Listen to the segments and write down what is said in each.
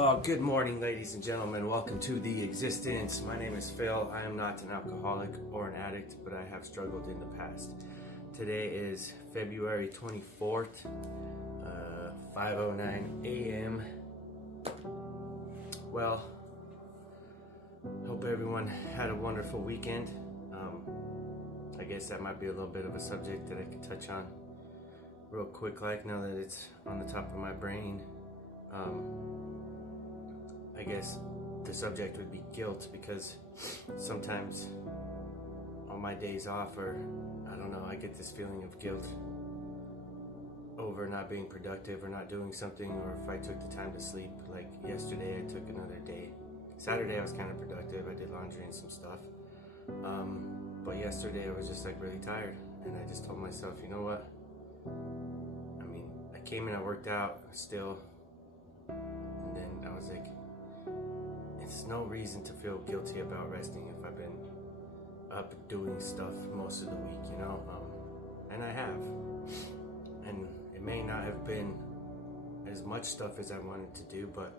Oh, good morning, ladies and gentlemen. Welcome to The Existence. My name is Phil. I am not an alcoholic or an addict, but I have struggled in the past. Today is February 24th, 5:09 a.m. Well, hope everyone had a wonderful weekend. I guess that might be a little bit of a subject that I could touch on real quick, like now that it's on the top of my brain. I guess the subject would be guilt, because sometimes on my days off, or I don't know, I get this feeling of guilt over not being productive or not doing something, or if I took the time to sleep. Like yesterday, I took another day. Saturday I was kind of productive. I did laundry and some stuff. But yesterday I was just like really tired, and I just told myself, you know what? I mean, I came in, I worked out still, and then I was like, it's no reason to feel guilty about resting if I've been up doing stuff most of the week, you know? And I have. And it may not have been as much stuff as I wanted to do, but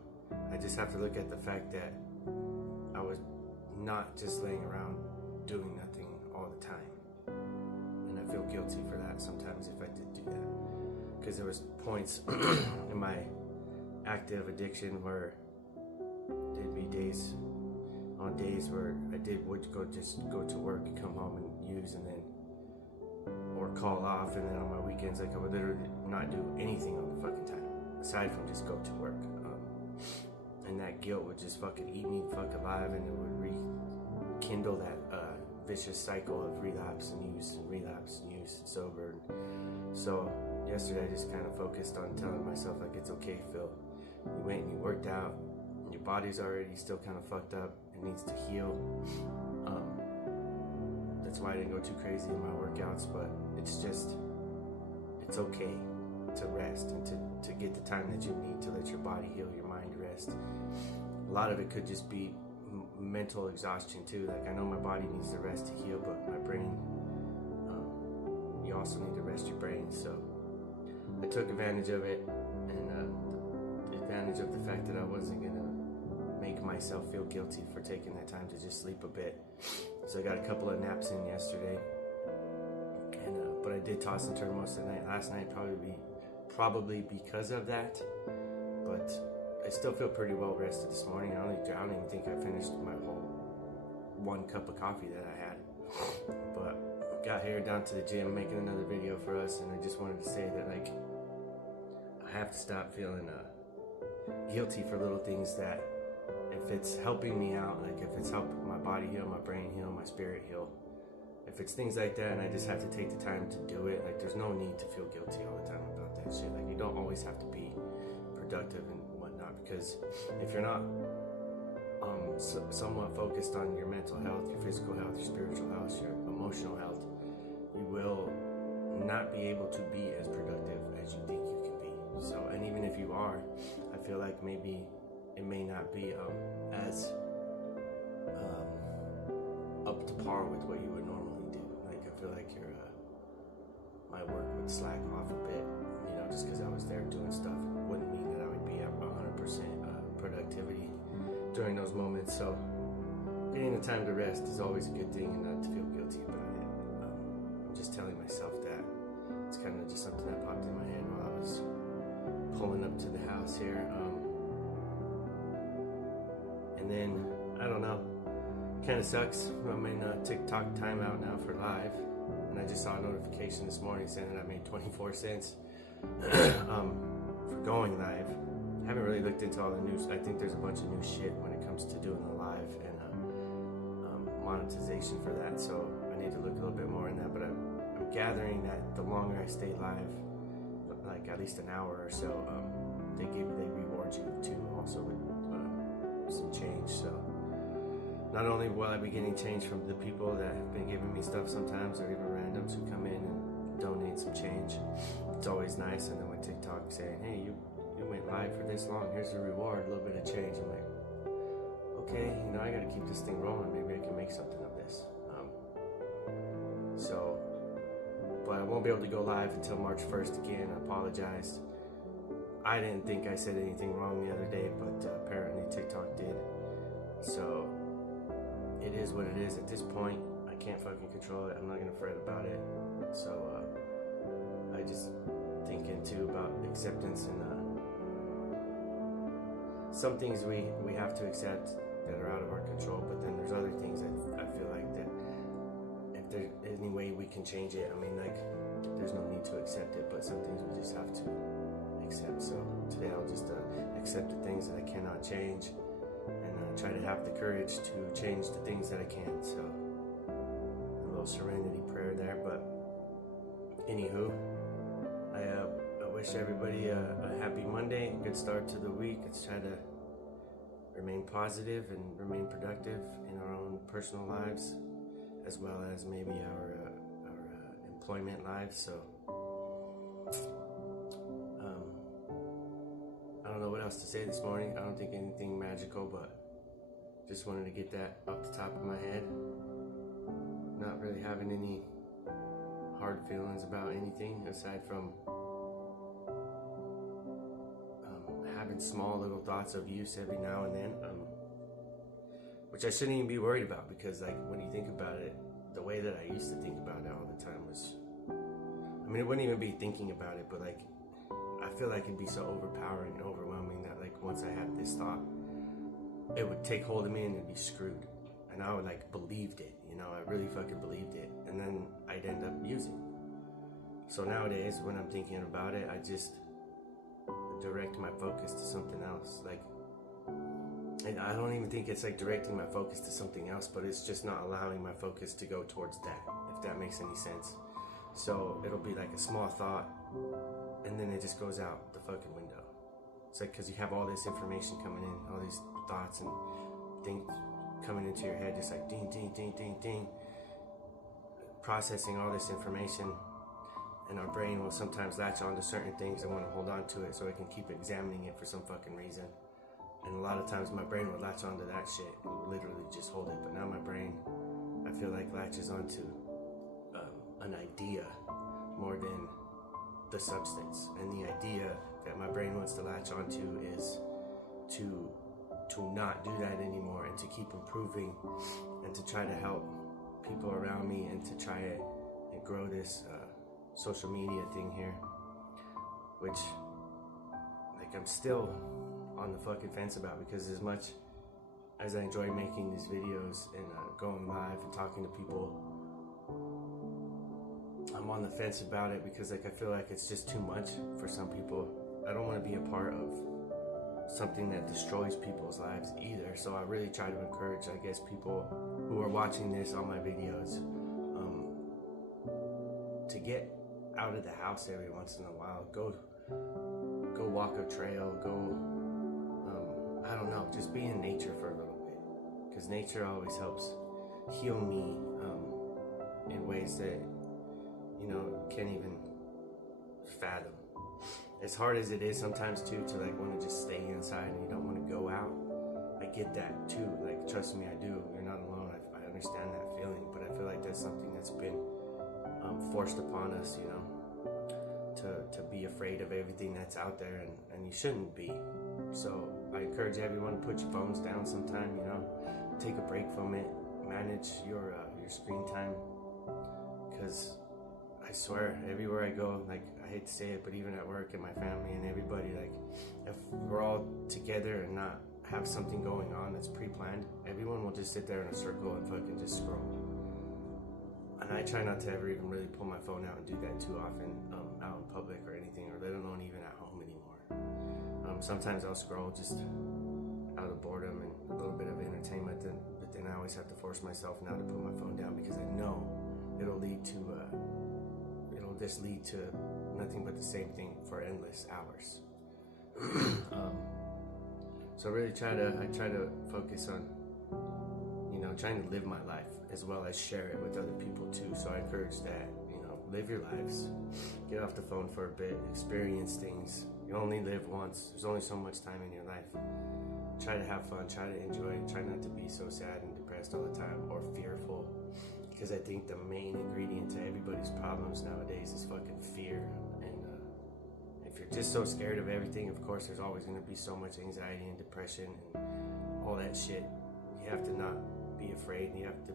I just have to look at the fact that I was not just laying around doing nothing all the time. And I feel guilty for that sometimes if I did do that. Because there was points in my active addiction where there'd be days where would go to work and come home and use, and then or call off, and then on my weekends, like, I would literally not do anything on the fucking time aside from just go to work. And that guilt would just fucking eat me fuck alive, and it would rekindle that vicious cycle of relapse and use and relapse and use and sober. So yesterday I just kind of focused on telling myself, like, it's okay, Phil. You went and you worked out. Your body's already still kind of fucked up. It needs to heal. That's why I didn't go too crazy in my workouts, but it's okay to rest and to get the time that you need to let your body heal, your mind rest. A lot of it could just be mental exhaustion too. Like, I know my body needs to rest to heal, but my brain, you also need to rest your brain. So I took advantage of it, and advantage of the fact that I wasn't gonna make myself feel guilty for taking that time to just sleep a bit. So I got a couple of naps in yesterday, and but I did toss and turn most of the night last night, probably because of that. But I still feel pretty well rested this morning. I don't even think I finished my whole 1 cup of coffee that I had. But got here down to the gym, making another video for us, and I just wanted to say that, like, I have to stop feeling guilty for little things that, if it's helping me out, like if it's helping my body heal, my brain heal, my spirit heal, if it's things like that and I just have to take the time to do it, like, there's no need to feel guilty all the time about that shit. Like, you don't always have to be productive and whatnot, because if you're not somewhat focused on your mental health, your physical health, your spiritual health, your emotional health, you will not be able to be as productive as you think you can be. So, and even if you are, I feel like maybe it may not be as up to par with what you would normally do. Like, I feel like my work would slack off a bit, you know, just because I was there doing stuff wouldn't mean that I would be at 100% productivity during those moments. So getting the time to rest is always a good thing, and not to feel guilty about it. I'm just telling myself that. It's kind of just something that popped in my head while I was pulling up to the house here. And then, I don't know, kind of sucks. I'm in TikTok timeout now for live, and I just saw a notification this morning saying that I made 24 cents for going live. I haven't really looked into all the news. I think there's a bunch of new shit when it comes to doing the live and monetization for that, so I need to look a little bit more in that. But I'm gathering that the longer I stay live, like at least an hour or so, they reward you too, also with some change. So not only will I be getting change from the people that have been giving me stuff sometimes, or even randoms who come in and donate some change, it's always nice. And then when TikTok saying, hey, you went live for this long, here's the reward, a little bit of change, I'm like, okay, you know, I gotta keep this thing rolling, maybe I can make something of this. But I won't be able to go live until March 1st again. I apologize. I didn't think I said anything wrong the other day, but apparently TikTok did. So it is what it is at this point. I can't fucking control it. I'm not gonna fret about it. So I just thinking too about acceptance and some things we have to accept that are out of our control, but then there's other things that I feel like that if there's any way we can change it, I mean, like, there's no need to accept it, but some things we just have to accept. So today I'll just accept the things that I cannot change and try to have the courage to change the things that I can. So a little serenity prayer there. But anywho, I wish everybody a happy Monday, good start to the week. Let's try to remain positive and remain productive in our own personal lives, as well as maybe our employment lives. So I don't know what else to say this morning. I don't think anything magical, but just wanted to get that off the top of my head. Not really having any hard feelings about anything aside from having small little thoughts of use every now and then, which I shouldn't even be worried about, because like when you think about it, the way that I used to think about it all the time was, I mean, it wouldn't even be thinking about it, but like I feel like it'd be so overpowering and overwhelming that like once I had this thought, it would take hold of me and it'd be screwed. And I would like believed it, you know, I really fucking believed it, and then I'd end up using. So nowadays when I'm thinking about it, I just direct my focus to something else. Like, and I don't even think it's like directing my focus to something else, but it's just not allowing my focus to go towards that, if that makes any sense. So it'll be like a small thought, and then it just goes out the fucking window. It's like, because you have all this information coming in, all these thoughts and things coming into your head, just like ding, ding, ding, ding, ding, processing all this information. And our brain will sometimes latch on to certain things and want to hold on to it so it can keep examining it for some fucking reason. And a lot of times my brain would latch onto that shit and literally just hold it. But now my brain, I feel like, latches onto an idea more than the substance. And the idea that my brain wants to latch onto is to not do that anymore, and to keep improving, and to try to help people around me, and to try it and grow this social media thing here, which like I'm still on the fucking fence about, because as much as I enjoy making these videos and going live and talking to people, I'm on the fence about it, because like I feel like it's just too much for some people. I don't want to be a part of something that destroys people's lives either. So I really try to encourage, I guess, people who are watching this on my videos to get out of the house every once in a while. Go walk a trail, go I don't know, just be in nature for a little bit, because nature always helps heal me in ways that, you know, can't even fathom. As hard as it is sometimes too to like want to just stay inside and you don't want to go out, I get that too. Like, trust me, I do. You're not alone. I understand that feeling, but I feel like that's something that's been forced upon us, you know, to be afraid of everything that's out there, and you shouldn't be. So I encourage everyone to put your phones down sometime, you know, take a break from it, manage your screen time, because I swear, everywhere I go, like, I hate to say it, but even at work and my family and everybody, like, if we're all together and not have something going on that's pre-planned, everyone will just sit there in a circle and fucking just scroll. And I try not to ever even really pull my phone out and do that too often, out in public or anything, or let alone even at home anymore. Sometimes I'll scroll just out of boredom and a little bit of entertainment, but then I always have to force myself now to put my phone down, because I know it'll lead to just lead to nothing but the same thing for endless hours. So really I try to focus on, you know, trying to live my life as well as share it with other people too. So I encourage that, you know, live your lives, get off the phone for a bit, experience things. You only live once. There's only so much time in your life. Try to have fun, try to enjoy it, try not to be so sad and depressed all the time or fearful. Because I think the main ingredient to everybody's problems nowadays is fucking fear. And if you're just so scared of everything. Of course, there's always going to be so much anxiety and depression and all that shit. You have to not be afraid. You have to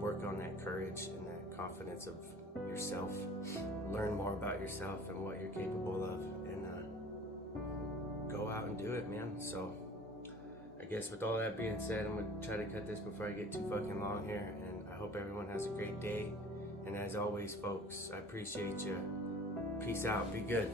work on that courage and that confidence of yourself. Learn more about yourself and what you're capable of, and go out and do it, man. So I guess with all that being said, I'm gonna try to cut this before I get too fucking long here, and I hope everyone has a great day. And as always, folks, I appreciate you. Peace out. Be good.